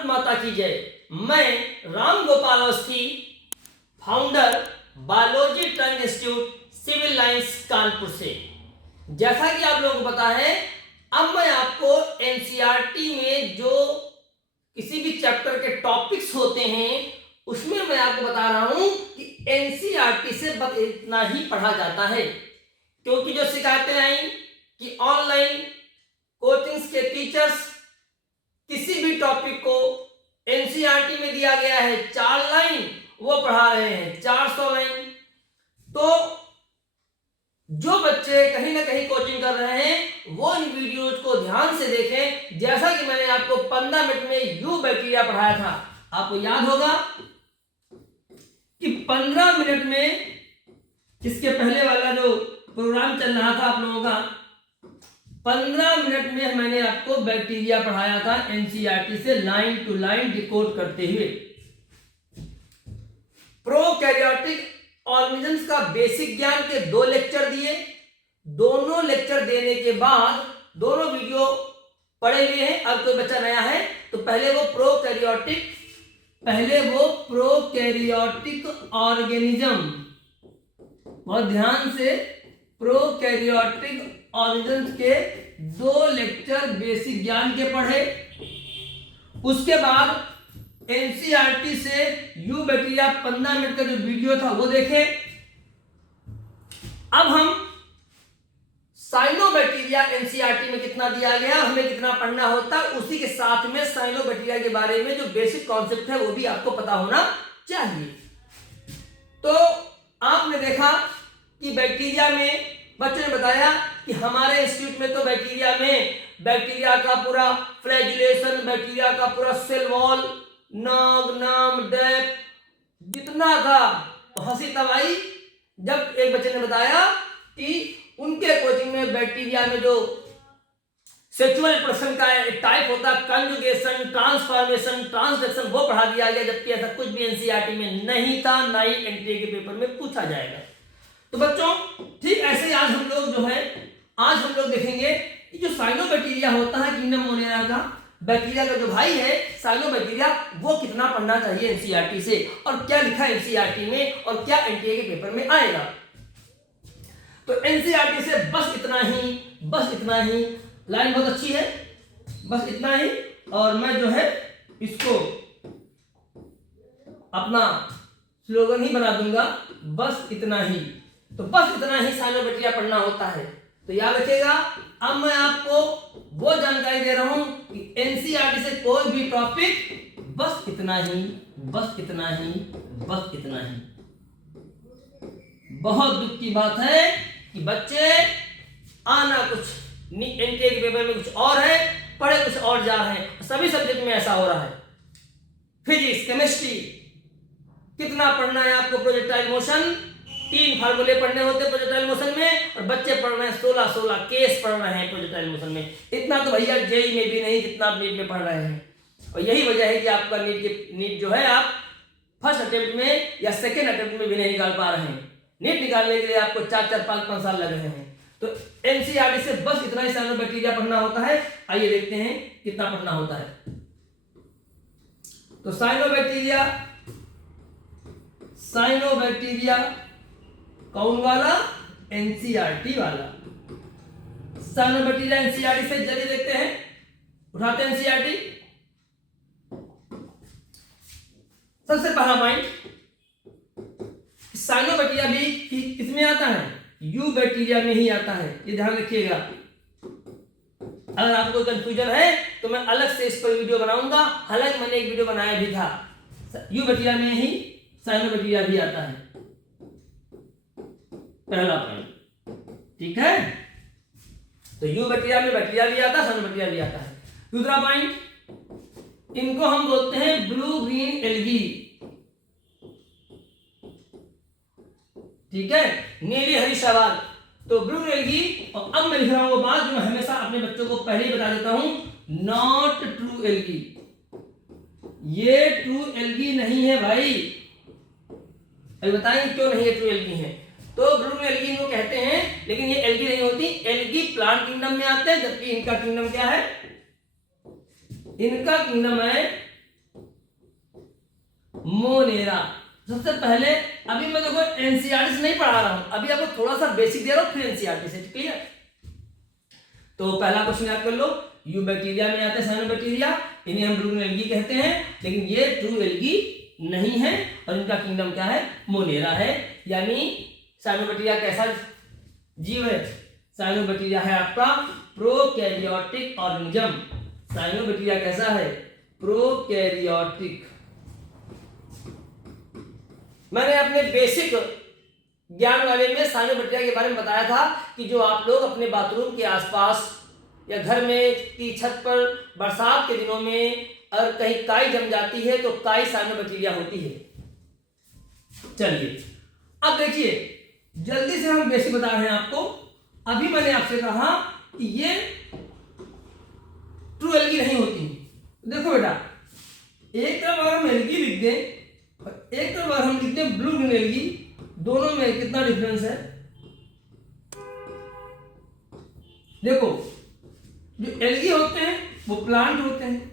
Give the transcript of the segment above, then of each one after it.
भारत माता की जय। मैं Ram Gopal Awasthi, founder biology training institute civil lines Kanpur से। जैसा कि आप लोगों को पता है, अब मैं आपको एनसीईआरटी में जो किसी भी चैप्टर के टॉपिक्स होते हैं उसमें मैं आपको बता रहा हूं कि एनसीईआरटी से बस इतना ही पढ़ा जाता है। क्योंकि जो शिकायतें आई कि ऑनलाइन कोचिंग्स के टीचर्स किसी भी टॉपिक को एनसीईआरटी में दिया गया है 4 लाइन, वो पढ़ा रहे हैं 400 लाइन। तो जो बच्चे कहीं ना कहीं कोचिंग कर रहे हैं वो इन वीडियोज को ध्यान से देखें। जैसा कि मैंने आपको 15 मिनट में यू बैक्टीरिया पढ़ाया था, आपको याद होगा कि 15 मिनट में, इसके पहले वाला जो प्रोग्राम चल रहा था आप लोगों का, 15 मिनट में मैंने आपको बैक्टीरिया पढ़ाया था एनसीईआरटी से लाइन टू लाइन डिकोड करते हुए। प्रोकैरियोटिक ऑर्गेनिजम्स का बेसिक ज्ञान के 2 लेक्चर दिए। दोनों लेक्चर देने के बाद दोनों वीडियो पढ़े हुए हैं। अब कोई बच्चा नया है तो पहले वो प्रोकैरियोटिक ऑर्गेनिज्म, बहुत ध्यान से, प्रोकैरियोटिक ऑर्गेनिज्म के 2 लेक्चर बेसिक ज्ञान के पढ़े। उसके बाद एनसीईआरटी से यू बैक्टीरिया 15 मिनट का जो वीडियो था वो देखें। अब हम साइनोबैक्टीरिया एनसीईआरटी में कितना दिया गया, हमें कितना पढ़ना होता है, उसी के साथ में साइनोबैक्टीरिया के बारे में जो बेसिक कॉन्सेप्ट है वो भी आपको पता होना चाहिए। तो आपने देखा कि बैक्टीरिया में बच्चों ने बताया कि हमारे इंस्टीट्यूट में तो बैक्टीरिया का पूरा फ्लैजिलेशन, बैक्टीरिया का पूरा सेल वॉल, नाग, नाम, डेप जितना था, तो हंसी तब आई जब एक बच्चे ने बताया कि उनके कोचिंग में बैक्टीरिया में जो सेक्सुअल रिप्रोडक्शन का एक टाइप होता है, कंजुगेशन, ट्रांसफॉर्मेशन, ट्रांसडक्शन, वो पढ़ा दिया गया, जबकि ऐसा कुछ भी एनसीईआरटी में नहीं था, ना ही एनटीए के पेपर में पूछा जाएगा। तो बच्चों ठीक ऐसे ही आज हम लोग देखेंगे कि जो साइनोबैक्टीरिया होता है किंगडम मोनेरा का, बैक्टीरिया का जो भाई है साइनोबैक्टीरिया, वो कितना पढ़ना चाहिए एनसीईआरटी से, और क्या लिखा है एनसीईआरटी में, और क्या एनटीए के पेपर में आएगा। तो एनसीईआरटी से बस इतना ही, लाइन बहुत अच्छी है, बस इतना ही। और मैं जो है इसको अपना स्लोगन ही बना दूंगा, बस इतना ही। तो बस इतना ही साइनोबैक्टीरिया पढ़ना होता है। तो याद रखिएगा, अब मैं आपको वो जानकारी दे रहा हूं कि एनसीईआरटी से कोई भी टॉपिक बस इतना ही। बहुत दुख की बात है कि बच्चे आना कुछ एनटीए के पेपर में कुछ और है, पढ़े कुछ और जा रहे हैं। सभी सब्जेक्ट में ऐसा हो रहा है। फिजिक्स, केमिस्ट्री, कितना पढ़ना है आपको, प्रोजेक्टाइल मोशन, 3 फार्मूले पढ़ने होते हैं प्रोजेक्टाइल मोशन में, और बच्चे पढ़ रहे हैं 16 केस पढ़ रहे हैं प्रोजेक्टाइल मोशन में। इतना तो भैया जेई में भी नहीं जितना आप नीट में पढ़ रहे हैं। और यही वजह है कि आपका नीट जो है आप फर्स्ट अटेम्प्ट में या सेकेंड अटेम्प्ट में भी नहीं निकाल पा रहे हैं। नीट निकालने के लिए आपको 4-4, 5-5 साल लग रहे हैं। तो एनसीईआरटी से बस इतना ही साइनोबैक्टीरिया पढ़ना होता है। आइए देखते हैं कितना पढ़ना होता है। तो साइनोबैक्टीरिया कौन वाला? एनसीईआरटी वाला। साइनोबैक्टीरिया एनसीईआरटी से जल्दी देखते हैं, उठाते हैं एनसीईआरटी। सबसे पहला पॉइंट, साइनोबैक्टीरिया भी किसमें आता है? यू बैक्टीरिया में ही आता है, ये ध्यान रखिएगा। अगर आपको कंफ्यूजन है तो मैं अलग से इस पर वीडियो बनाऊंगा, हालांकि मैंने एक वीडियो बनाया भी था। यू बैक्टीरिया में ही साइनोबैक्टीरिया भी आता है, पहला पॉइंट, ठीक है। तो यू बैक्टीरिया में बैक्टीरिया भी आता है, साइनोबैक्टीरिया भी आता है। दूसरा पॉइंट, इनको हम बोलते हैं ब्लू ग्रीन एल्गी, ठीक है, नीली हरी शैवाल। तो ब्लू एल्गी, और अब मैं लिख रहा हूं वो बात जो मैं हमेशा अपने बच्चों को पहले ही बता देता हूं, नॉट ट्रू एल्गी। ये ट्रू एल्गी नहीं है भाई। अभी बताएंगे क्यों नहीं ये ट्रू एल्गी है। तो ब्लू एल्गी इनको कहते हैं, लेकिन ये एल्गी नहीं होती। एल्गी प्लांट किंगडम में आते हैं, जबकि इनका किंगडम क्या है? इनका किंगडम है मोनेरा। सबसे पहले अभी मैं देखो एनसीईआरटी से नहीं पढ़ा रहा हूं, अभी आपको थोड़ा सा बेसिक दे रहा हूं, फिर एनसीईआरटी से। क्लियर? तो पहला क्वेश्चन याद कर लो, यू बैक्टीरिया में आते हैं साइनोबैक्टीरिया, इन्हें हम ब्लू एल्गी कहते हैं, लेकिन ये ट्रू एल्गी नहीं है और इनका किंगडम क्या है? मोनेरा है। यानी साइनोबैक्टीरिया कैसा जीव है? साइनोबैक्टीरिया है आपका प्रोकैरियोटिक ऑर्गेनिज्म। साइनोबैक्टीरिया कैसा है? प्रोकैरियोटिक। मैंने अपने बेसिक ज्ञान वाले में साइनोबैक्टीरिया के बारे में बताया था कि जो आप लोग अपने बाथरूम के आसपास या घर में की छत पर बरसात के दिनों में अगर कहीं काई जम जाती है तो काई साइनोबैक्टीरिया होती है। चलिए अब देखिए, जल्दी से हम बेसिक बता रहे हैं आपको। अभी मैंने आपसे कहा कि ये ट्रू एल्गी नहीं होती। देखो बेटा, एक तरफ अगर हम एल्गी लिख दें और एक तरफ अगर हम लिख दें ब्लू ग्रीन एल्गी, दोनों में कितना डिफरेंस है? देखो, जो एल्गी होते हैं वो प्लांट होते हैं,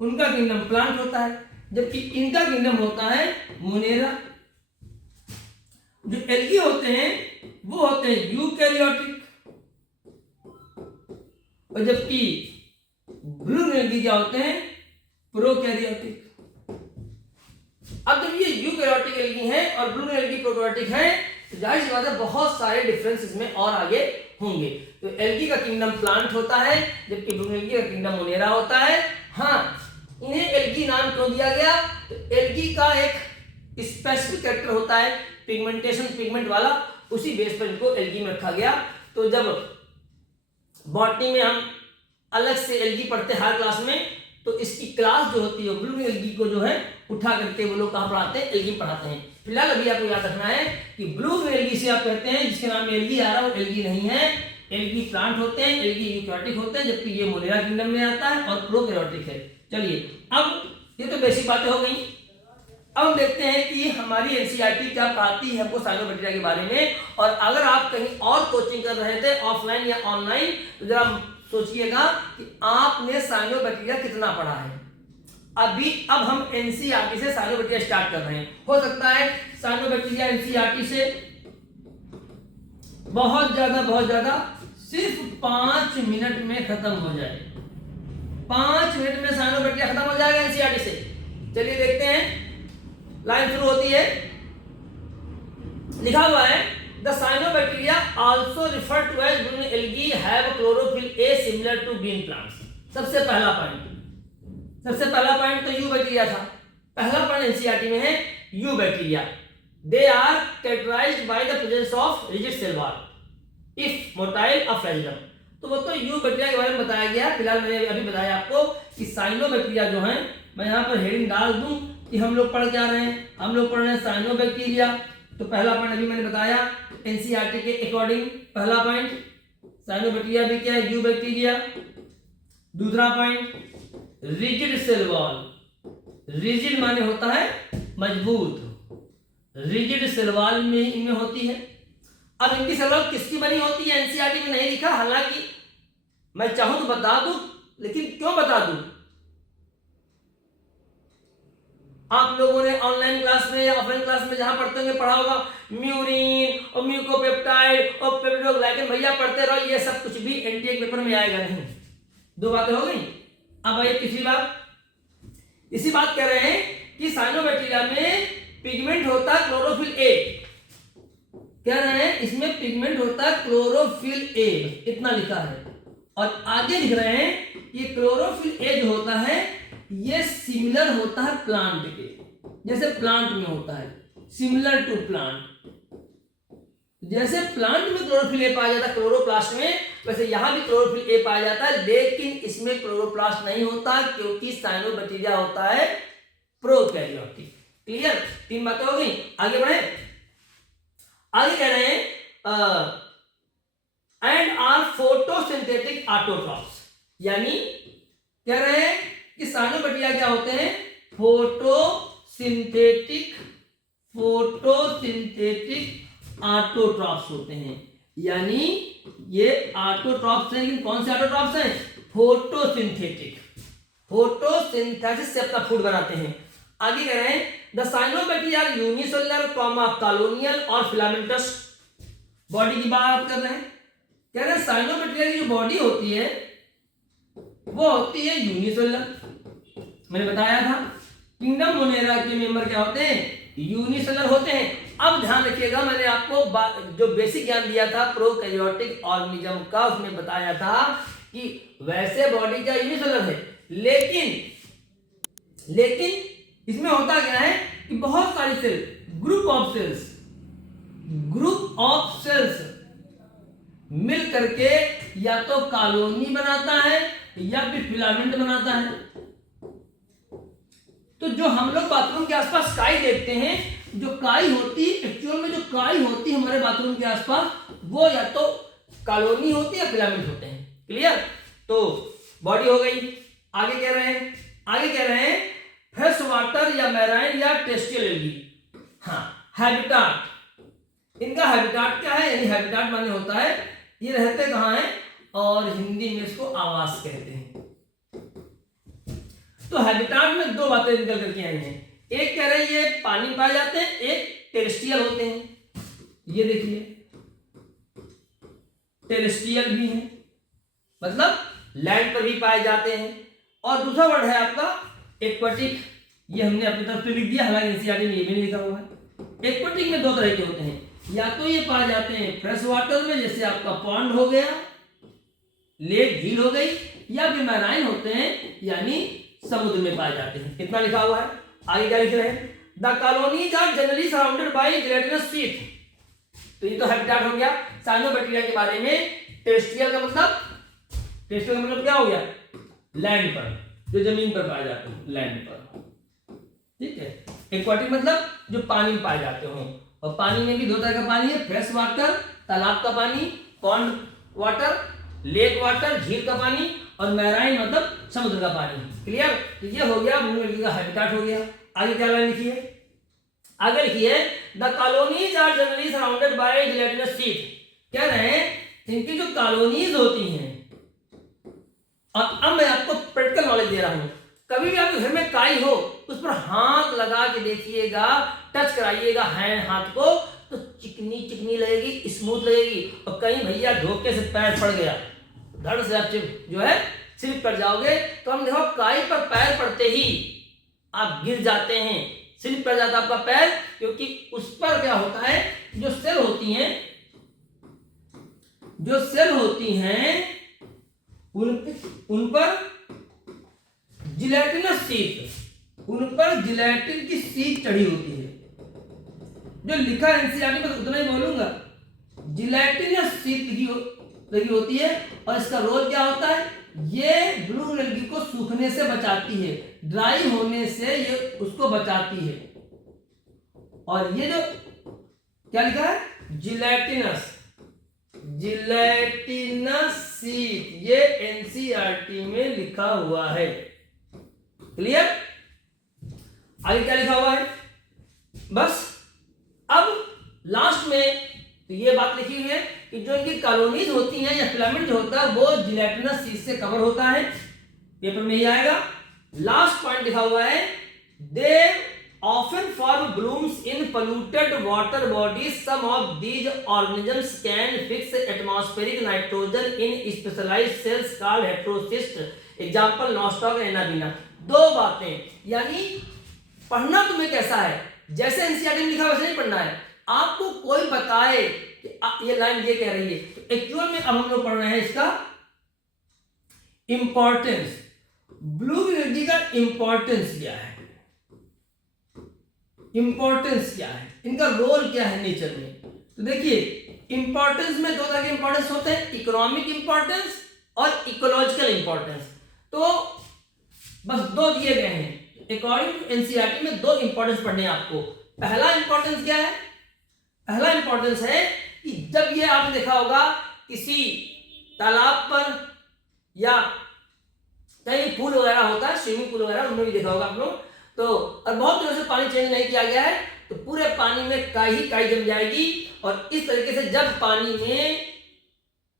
उनका किंगडम प्लांट होता है, जबकि इनका किंगडम होता है मोनेरा। जो एल्गी होते हैं वो होते हैं यूकैरियोटिक, और जबकि ब्लू एल्गी क्या होते हैं? प्रोकैरियोटिक। अब जब ये यूकैरियोटिक एल्गी है और ब्लू एल्गी प्रोकैरियोटिक है, तो जाहिर सी बात है बहुत सारे डिफरेंस इसमें और आगे होंगे। तो एल्गी का किंगडम प्लांट होता है, जबकि ब्लू एल्गी का किंगडम मोनेरा होता है। हाँ, इन्हें एल्गी नाम क्यों दिया गया? तो एल्गी का एक स्पेसिफिक कैरेक्टर होता है पिगमेंटेशन, पिगमेंट वाला, उसी बेस पर इनको एल्गी में रखा गया। तो जब बॉटनी में हम अलग से एल्गी पढ़ते हैं हर क्लास में, तो इसकी क्लास जो होती है ब्लू एल्गी को जो है उठा करके वो लोग कहाँ पढ़ाते हैं? एल्गी पढ़ाते हैं। फिलहाल अभी आपको याद रखना है कि ब्लू एल्गी से आप कहते हैं जिसके नाम में एल्गी आ रहा है वो एल्गी नहीं है। एल्गी प्लांट होते हैं, एल्गी यूकैरियोटिक होते हैं, जबकि ये मोनेरा किंगडम में आता है और प्रोकैरियोटिक है। चलिए, अब ये तो बेसिक बातें हो गई। अब हम देखते हैं कि हमारी एनसीईआरटी क्या पढ़ाती है हमको साइनोबैक्टीरिया के बारे में। और अगर आप कहीं और कोचिंग कर रहे थे ऑफलाइन या ऑनलाइन, तो जरा सोचिएगा कि आपने साइनोबैक्टीरिया कितना पढ़ा है। अब हम एनसीईआरटी से साइनोबैक्टीरिया स्टार्ट कर रहे हैं। हो सकता है साइनोबैक्टीरिया एनसीईआरटी से बहुत ज्यादा सिर्फ 5 मिनट में खत्म हो जाए। 5 मिनट में साइनोबैक्टीरिया खत्म हो जाएगा एनसीईआरटी से। चलिए देखते हैं, लाइन शुरू होती है, लिखा हुआ है the cyanobacteria also referred to as green algae have chlorophyll a similar to green plants. सबसे पहला पॉइंट तो यू बैक्टीरिया था। पहला पॉइंट एनसीईआरटी में है eubacteria. They are characterised by the presence of rigid cell wall if motile और flagellum. तो वो तो यू बैक्टीरिया के बारे में बताया गया। फिलहाल मैंने अभी बताया आपको कि साइनोबैक्टीरिया जो है, मैं यहाँ पर हेडिंग डाल दूं कि हम लोग पढ़ क्या रहे हैं। हम लोग पढ़ रहे हैं साइनोबैक्टीरिया। तो पहला पॉइंट अभी मैंने बताया एनसीईआरटी के अकॉर्डिंग। पहला पॉइंट साइनोबैक्टीरिया भी क्या है? Eubacteria. दूसरा point rigid cell wall. Rigid माने होता है मजबूत, रिजिड सेल वॉल में इनमें होती है। अब इनकी सेल वॉल किसकी बनी होती है एनसीईआरटी में नहीं लिखा, हालांकि मैं चाहूं तो बता दूं, लेकिन क्यों बता दूं? आप लोगों ने ऑनलाइन क्लास में या ऑफलाइन क्लास में जहां पढ़ते होंगे पढ़ा होगा म्यूरिन और म्यूकोपेप्टाइड और पेप्टिडोग्लाइकन। भैया पढ़ते रहो, ये सब कुछ भी एनटीए पेपर में आएगा नहीं। 2 बातें हो गई। अब आइए इसी बात कह रहे हैं कि साइनोबैक्टीरिया में पिगमेंट होता है क्लोरोफिल ए। कह रहे हैं इसमें पिगमेंट होता है क्लोरोफिल ए, इतना लिखा है। और आगे लिख रहे हैं ये क्लोरोफिल ए जो होता है ये सिमिलर होता है प्लांट के, जैसे प्लांट में होता है, सिमिलर टू प्लांट। जैसे प्लांट में क्लोरोफिल ए पाया जाता है क्लोरोप्लास्ट में, वैसे यहां भी क्लोरोफिल ए पाया जाता है, लेकिन इसमें क्लोरोप्लास्ट नहीं होता क्योंकि साइनोबैक्टीरिया होता है प्रोकैरियोटिक। क्लियर? 3 बातें हो गई। आगे बढ़े। आगे कह रहे हैं एंड आर फोटोसिंथेटिक ऑटोट्रॉफ्स। यानी कह रहे हैं कि साइनोबैक्टीरिया क्या होते हैं? फोटोसिंथेटिक ऑटोट्रॉफ्स होते हैं। यानी ये ऑटोट्रॉफ्स हैं, लेकिन कौन से ऑटोट्रॉफ्स हैं? फोटोसिंथेटिक। फोटोसिंथेसिस से अपना फूड बनाते हैं। आगे कह रहे हैं the cyanobacteria are unicellular colonial और फिलामेंटस। बॉडी की बात कर रहे हैं, कह रहे हैं साइनोबैक्टीरिया की जो बॉडी होती है वो होती है यूनिसेलुलर। मैंने बताया था किंगडम मोनेरा के मेंबर क्या होते हैं, यूनिसेलुलर होते हैं। अब ध्यान रखिएगा, मैंने आपको जो बेसिक ज्ञान दिया था प्रोकैरियोटिक ऑर्गेनिज्म का, उसमें बताया था कि वैसे बॉडी क्या यूनिसेलुलर है, लेकिन इसमें होता क्या है कि बहुत सारी सेल, ग्रुप ऑफ सेल्स मिल करके या तो कॉलोनी बनाता है या फिर फिलामेंट बनाता है। तो जो हम लोग बाथरूम के आसपास काई देखते हैं, जो काई होती है एक्चुअल में, जो काई होती है हमारे बाथरूम के आसपास, वो या तो कॉलोनी होती है या फिलामेंट होते हैं। क्लियर? तो बॉडी हो गई। आगे कह रहे हैं फ्रेश वाटर या मैराइन या टेरेस्ट्रियल एल्गी। हाँ, हैबिटाट, इनका हैबिटाट क्या है, यानी हैबिटाट माने होता है ये रहते कहाँ हैं, और हिंदी में इसको आवास कहते हैं। तो हैबिटाट में दो बातें निकल करके आई हैं, एक कह रहे हैं ये पानी में पाए जाते हैं, एक टेरेस्ट्रियल होते हैं। ये देखिए टेरेस्ट्रियल भी है, मतलब लैंड पर भी पाए जाते हैं। और दूसरा वर्ड है आपका एक्वाटिक, ये हमने अपनी तरफ से लिख दिया, हालांकि एनसीईआरटी में ये भी लिखा हुआ है। एक्वाटिक में दो तरह के होते हैं, या तो ये पाए जाते हैं फ्रेश वाटर में, जैसे आपका पॉन्ड हो गया, लेक झील हो गई, या फिर मैराइन होते हैं यानी समुद्र में पाए जाते हैं। कितना लिखा हुआ है, आगे क्या लिख रहे हैं, the colonies are generally surrounded by gelatinous sheath. तो ये तो हैबिटाट हो गया साइनोबैक्टीरिया के बारे में। टेरेस्ट्रियल का मतलब क्या हो गया, लैंड पर, जो जमीन पर पाए जाते हैं, लैंड पर। ठीक है। एक्वाटिक मतलब जो पानी में पाए जाते हो, और पानी में भी दो तरह का पानी है, फ्रेश वाटर तालाब का पानी, पॉन्ड वाटर लेक वाटर झील का पानी, और मैराइन मतलब समुद्र का पानी। क्लियर? तो ये हो गया भूमि का हैबिटाट हो गया। आगे क्या लाइन लिखी है, आगे लिखिए the colonies are generally surrounded by gelatinous sheath. कह रहे हैं इनकी जो कॉलोनीज होती हैं, और अब मैं आपको प्रैक्टिकल नॉलेज दे रहा हूं, कभी भी आपके घर में काई हो उस पर हाथ लगा के देखिएगा, टच कराइएगा हाथ को, तो चिकनी चिकनी लगेगी, स्मूथ लगेगी। और कहीं भैया धोखे से पैर पड़ गया, धड़ से आप जो है स्लिप कर जाओगे, तो हम देखो काई पर पैर पड़ते ही आप गिर जाते हैं, स्लिप कर जाता आपका पैर, क्योंकि उस पर क्या होता है, जो सेल होती हैं उन पर जिलेटिनस शीट, उन पर जिलेटिन की शीट चढ़ी होती है। जो लिखा है एनसीईआरटी में उतना ही बोलूंगा, जिलेटिनस शीट लगी होती है। और इसका रोल क्या होता है, ये ब्लू एल्गी को सूखने से बचाती है, ड्राई होने से ये उसको बचाती है। और ये जो क्या लिखा है, जिलेटिनस शीट, ये एनसीईआरटी में लिखा हुआ है। क्लियर? आगे क्या लिखा हुआ है, बस अब लास्ट में तो ये बात लिखी हुई है कि जो इनकी कॉलोनीज होती हैं या फिलामेंट जो होता है वो जिलेटिनस शीट से कवर होता है। पेपर में ही आएगा। लास्ट पॉइंट लिखा हुआ है, दे often form blooms in polluted water bodies. Some of these organisms can fix atmospheric nitrogen in specialized cells called heterocysts. Example nostoc and anabina. दो बातें, यानी पढ़ना तुम्हें कैसा है, जैसे एनसीईआरटी में लिखा वैसे नहीं पढ़ना है। आपको कोई बताए कि ये लाइन ये कह रही है, तो एक्चुअल में अब हम लोग पढ़ रहे हैं इसका इंपॉर्टेंस, ब्लू एनर्जी का इंपॉर्टेंस क्या है, इंपॉर्टेंस क्या है, इनका रोल क्या है नेचर में। तो देखिए इंपॉर्टेंस में दो तरह के इंपॉर्टेंस होते हैं, इकोनॉमिक इंपॉर्टेंस और इकोलॉजिकल इंपॉर्टेंस। तो बस दो दिए गए हैं, अकॉर्डिंग टू एनसीईआरटी में दो इंपॉर्टेंस पढ़ने हैं आपको। पहला इंपॉर्टेंस क्या है, पहला इंपॉर्टेंस है कि जब ये आपने देखा होगा किसी तालाब पर या कहीं पूल वगैरह होता है, स्विमिंग पूल वगैरह, उनमें भी देखा होगा आप लोग, तो और बहुत दिनों से पानी चेंज नहीं किया गया है, तो पूरे पानी में काई जम जाएगी। और इस तरीके से जब पानी में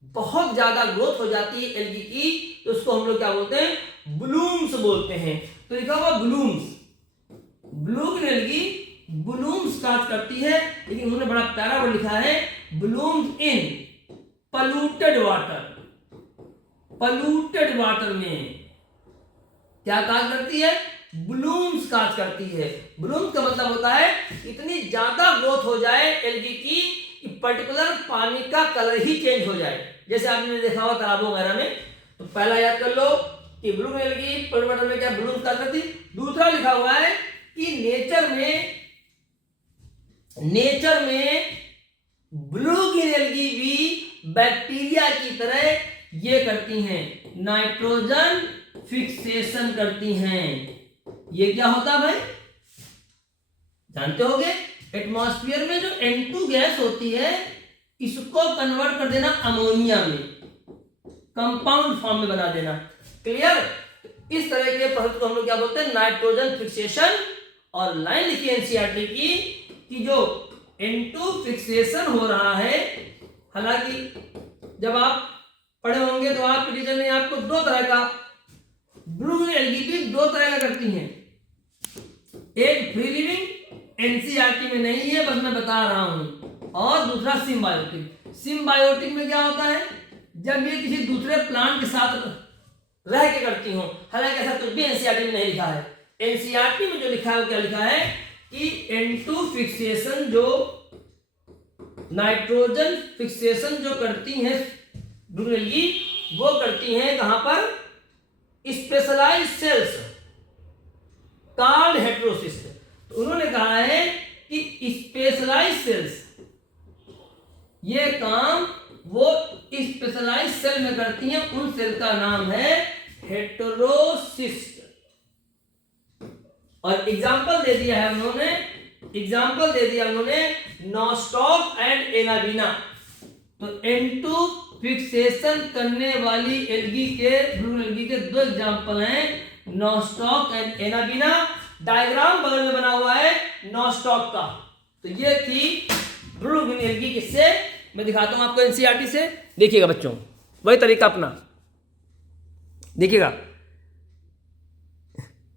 बहुत ज्यादा ग्रोथ हो जाती है एल्गी की, तो उसको हम लोग क्या बोलते हैं, ब्लूम्स बोलते हैं। तो लिखा हुआ blooms, blue green algae blooms cause करती है, लेकिन उन्होंने बड़ा प्यारा वर्ड लिखा है, blooms in polluted water. Polluted water में क्या काज करती है? ब्लूम्स काज करती है। ब्लूम्स का मतलब होता है इतनी ज्यादा ग्रोथ हो जाए एल्गी की कि पर्टिकुलर पानी का कलर ही चेंज हो जाए। जैसे आपने देखा होगा तालाबों वगैरह में, तो पहला याद कर लो कि ब्लू एल्गी परिवर्तन में क्या ब्लूम काज करती। दूसरा लिखा हुआ है कि नेचर में ब्लू ग्रीन एल्गी भी बैक्टीरिया की तरह ये करती हैं, नाइट्रोजन फिक्सेशन करती हैं। ये क्या होता है भाई? जानते होगे, एटमॉस्फेयर में जो N2 गैस होती है इसको कन्वर्ट कर देना अमोनिया में, कंपाउंड फॉर्म में बना देना। क्लियर? इस तरह के प्रोसेस को हम लोग क्या बोलते हैं? Nitrogen fixation. और लाइन लिखी एनसीईआरटी की कि जो N2 फिक्सेशन हो रहा है, हालांकि जब आप पढ़े होंगे तो आपके टीचर ने आपको दो तरह का ब्लू एल्गी भी दो तरह का करती हैं। एक फ्री लिविंग एनसीईआरटी में नहीं है, बस मैं बता रहा हूं, और दूसरा सिम्बायोटिक। सिम्बायोटिक में क्या होता है? जब ये किसी दूसरे प्लांट के साथ रह के करती हो, हालांकि ऐसा कुछ भी एनसीईआरटी में नहीं लिखा है। एनसीईआरटी में जो लिखा है वो क्या लिखा है कि N2 फिक्सेशन, जो नाइट्रोजन फिक्सेशन जो करती हैं ब्लू एल्गी, वो करती हैं कहां पर? Specialised cells called heterocyst. तो उन्होंने कहा है कि स्पेशलाइज्ड सेल्स, ये काम वो स्पेशलाइज्ड सेल में करती हैं, उन सेल का नाम है हेटेरोसिस्ट। और एग्जाम्पल दे दिया है उन्होंने, नॉस्टॉक एंड एनाबीना। तो N2 फिक्सेशन करने वाली एल्गी के, ब्लू एल्गी के दो एग्जाम्पल हैं, नॉस्टॉक एंड एनाबीना। डायग्राम बगल में बना हुआ है नॉस्टॉक का। तो ये थी ब्लू ग्रीन एल्गी। किससे मैं दिखाता हूं आपको? एनसीईआरटी से। देखिएगा बच्चों, वही तरीका अपना देखिएगा।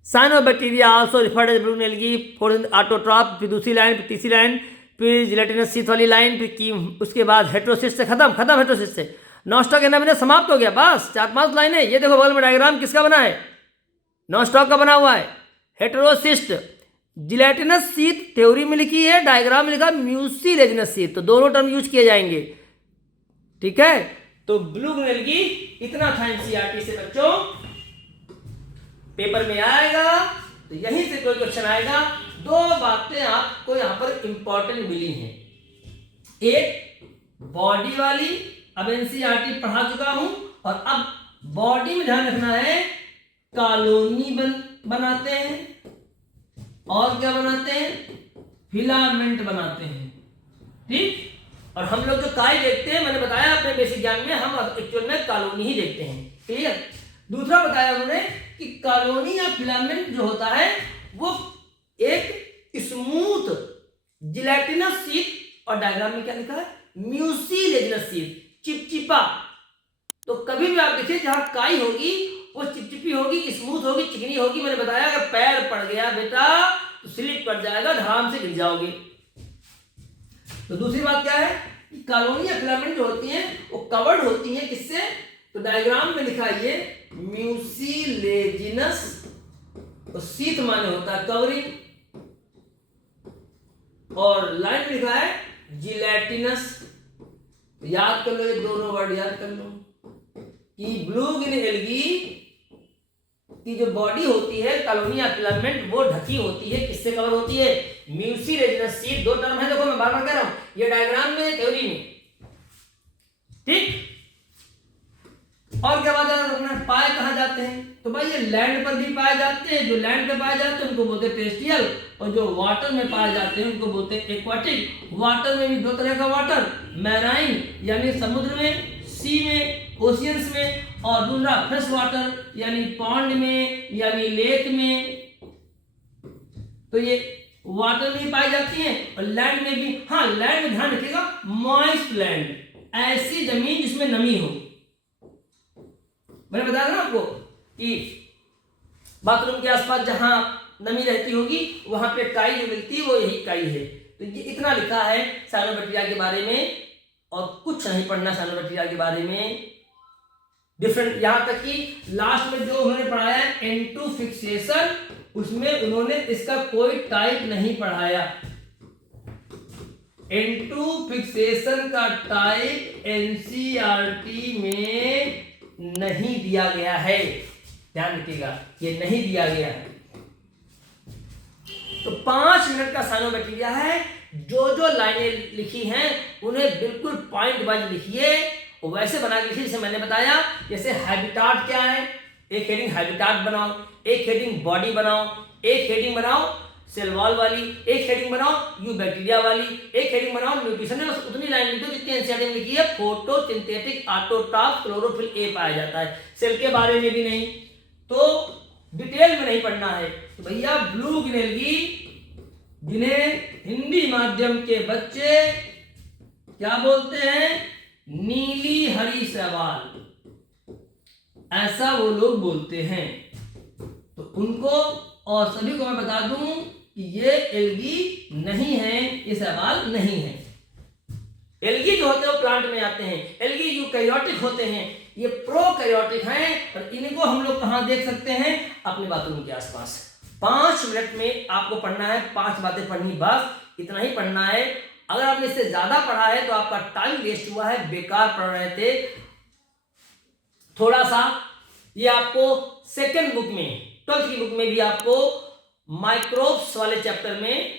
Cyanobacteria also referred as blue algae for autotroph. फिर दूसरी लाइन, फिर तीसरी लाइन, फिर जिलेटिनस शीथ वाली लाइन, फिर की उसके बाद हेटेरोसिस्ट से खत्म हेटेरोसिस्ट से। नॉस्टॉक एनाबीना समाप्त हो गया, बस 4-5 लाइनें। ये देखो बगल में डायग्राम किसका बना है? नॉस्टॉक का बना हुआ है। हेटेरोसिस्ट, जिलेटिनस शीथ थ्योरी में लिखी है, डायग्राम में लिखा म्यूसिलेजिनस शीथ। तो दोनों टर्म यूज किए जाएंगे, ठीक है? तो ब्लू ग्रीन एल्गी इतना था एनसीईआरटी से बच्चों। पेपर में आएगा तो यहीं से कोई क्वेश्चन आएगा। दो बातें आपको यहां पर इंपॉर्टेंट मिली हैं। एक बॉडी वाली, अब एनसीईआरटी पढ़ा चुका हूं, और अब बॉडी में ध्यान रखना है, कॉलोनी बनाते हैं, और क्या बनाते हैं? फिलामेंट बनाते हैं, ठीक? और हम लोग जो काई देखते हैं, मैंने बताया अपने बेसिक ज्ञान में, हम एक्चुअल में कॉलोनी ही देखते हैं। क्लियर? दूसरा बताया उन्होंने कि कॉलोनी या फिलामेंट जो होता है वो एक स्मूथ जिलेटिनस शीथ, और डायग्राम में क्या लिखा है? म्यूसिलेजिनस शीथ, चिपचिपा। तो कभी भी आप देखिए जहां काई होगी वो चिपचिपी होगी, स्मूथ होगी, चिकनी होगी। मैंने बताया अगर पैर पड़ गया बेटा तो स्लिप कर जाएगा, धड़ाम से गिर जाओगे। तो दूसरी बात क्या है कि कॉलोनी या फिलामेंट जो होती हैं वो कवर्ड होती हैं किससे? तो डायग्राम में लिखा है ये म्यूसिलेजिनस, तो शीथ माने होता है कवरिंग, और लाइन में लिखा है जिलेटिनस। याद कर लो, ये दोनों वर्ड याद कर लो कि ब्लू ग्रीन एल्गी की जो बॉडी होती है, कॉलोनी या फिलामेंट, वो ढकी होती है, किससे कवर होती है? Mucilaginous sheath. दो टर्म है, देखो मैं बार बार कह रहा हूं, ये डायग्राम में, थ्योरी में, ठीक? और क्या बात रखना है? पाए कहां जाते हैं? तो भाई ये लैंड पर भी पाए जाते हैं, जो लैंड पे पाए जाते हैं उनको बोलते हैं टेरेस्ट्रियल, और जो वाटर में पाए जाते हैं उनको बोलते हैं एक्वाटिक। वाटर में भी दो तरह का वाटर, मैराइन यानी समुद्र में, सी में, ओशियंस में, और दूसरा फ्रेश वाटर यानी पॉन्ड में यानी लेक में। तो ये वाटर में पाई जाती है, और लैंड में भी। हाँ, लैंड में ध्यान रखिएगा, मॉइस्ट लैंड, ऐसी जमीन जिसमें नमी हो। मैंने बताया ना आपको कि बाथरूम के आसपास जहां नमी रहती होगी, वहां पे काई जो मिलती है वो यही काई है। तो ये इतना लिखा है साइनोबैक्टीरिया के बारे में, और कुछ नहीं पढ़ना साइनोबैक्टीरिया के बारे में डिफरेंट। यहां तक कि लास्ट में जो उन्होंने पढ़ाया N2 फिक्सेशन, उसमें उन्होंने इसका कोई टाइप नहीं पढ़ाया। N2 फिक्सेशन का टाइप NCERT में नहीं दिया गया है, ध्यान रखिएगा, ये नहीं दिया गया है। तो 5 मिनट का साइनोबैक्टीरिया है। जो जो लाइनें लिखी हैं उन्हें बिल्कुल पॉइंट वाइज लिखिए, वैसे बना के लिखिए जैसे मैंने बताया। जैसे हैबिटाट क्या है, एक हेडिंग हैबिटाट बनाओ, एक हेडिंग बॉडी बनाओ, एक हेडिंग बनाओ सेल वॉल वाली, एक हेडिंग बनाओ यू बैक्टीरिया वाली, एक हेडिंग बनाओ न्यूट्रिशन है। बस उतनी लाइन लिखो जितनी एनसीईआरटी में लिखी है। फोटोसिंथेटिक ऑटोट्रॉफ क्लोरोफिल ए पाया जाता है, सेल के बारे में भी नहीं, तो डिटेल में नहीं पढ़ना है। तो भैया ब्लू ग्रीन एल्गी, जिन्हें हिंदी माध्यम के बच्चे क्या बोलते हैं, नीली हरी शैवाल, ऐसा वो लोग बोलते हैं। तो उनको और सभी को मैं बता दूं कि ये एल्गी नहीं है, ये शैवाल नहीं है। एल्गी जो होते हैं वो प्लांट में आते हैं, एल्गी यूकैरियोटिक होते हैं, ये प्रोकैरियोटिक हैं। और इनको हम लोग कहां देख सकते हैं, अपने बाथरूम के आसपास। 5 मिनट में आपको पढ़ना है, 5 बातें पढ़नी, बस इतना ही पढ़ना है। अगर आपने इससे ज्यादा पढ़ा है तो आपका टाइम वेस्ट हुआ है, बेकार पढ़ रहे थे। थोड़ा सा ये आपको सेकंड बुक में, 12th की बुक में भी आपको माइक्रोब्स वाले चैप्टर में,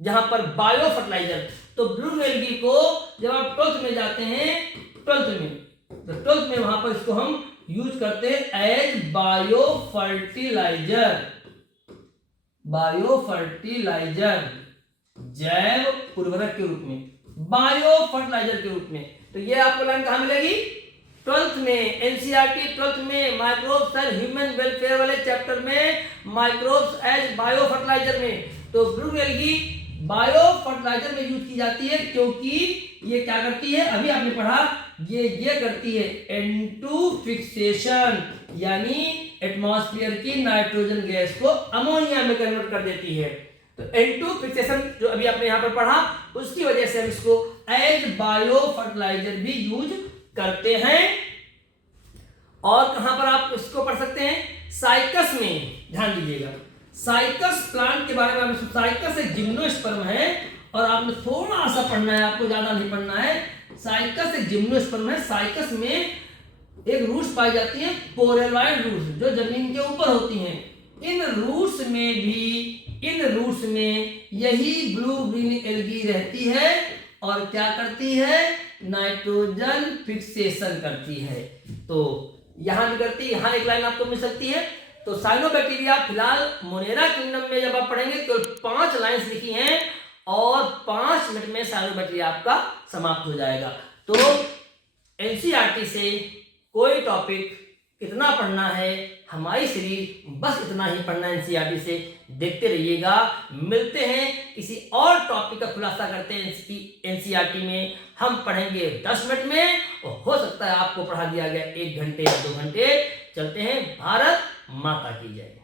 जहां पर बायो फर्टिलाइजर, तो ब्लू एल्गी को जब आप 12th में जाते हैं, 12th में, तो 12th में वहां पर इसको हम यूज करते हैं as biofertiliser, biofertiliser, जैव उर्वरक के रूप में, बायो फर्टिलाइजर के रूप में। तो ये आपको लाइन कहां मिलेगी, 12th में एनसीईआरटी 12th में माइक्रोब्स एंड ह्यूमन वेलफेयर वाले चैप्टर में, माइक्रोब्स एज बायो फर्टिलाइजर में। तो ब्लू एल्गी बायो फर्टिलाइजर में यूज की जाती है, क्योंकि ये क्या करती है, अभी आपने पढ़ा, ये करती है N2 फिक्सेशन, यानी एटमॉस्फेयर की नाइट्रोजन गैस को अमोनिया में कन्वर्ट कर देती है। तो N2 फिक्सेशन जो अभी आपने यहां पर पढ़ा, उसकी वजह से हम इसको एज बायो फर्टिलाइजर भी यूज करते हैं। और कहां पर आप इसको पढ़ सकते हैं, साइकस में, ध्यान दीजिएगा, साइकस प्लांट के बारे में। साइकस एक जिम्नोस्पर्म है, और आपने थोड़ा सा पढ़ना है, आपको ज्यादा नहीं पढ़ना है। साइकस एक जिम्नोस्पर्म है। साइकस में एक रूट्स पाई जाती है, पोरेलॉइड रूट्स, जो जमीन के ऊपर होती हैं। इन रूट्स में यही ब्लू ग्रीन एल्गी रहती है, और क्या करती है, नाइट्रोजन फिक्सेशन करती है। तो यहां भी करती है, यहां एक लाइन आपको मिल सकती है। तो साइनोबैक्टीरिया फिलहाल मोनेरा किंगडम में जब आप पढ़ेंगे केवल 5 लाइंस लिखी हैं, और 5 मिनट में साइनोबैक्टीरिया आपका समाप्त हो जाएगा। तो एनसीईआरटी से कोई टॉपिक इतना पढ़ना है, हमारी सीरीज बस इतना ही पढ़ना है एनसीईआरटी से। देखते रहिएगा, मिलते हैं किसी और टॉपिक का खुलासा करते हैं एनसीईआरटी में। हम पढ़ेंगे 10 मिनट में, और हो सकता है आपको पढ़ा दिया गया 1 घंटे या 2 घंटे। चलते हैं, भारत माता की जय।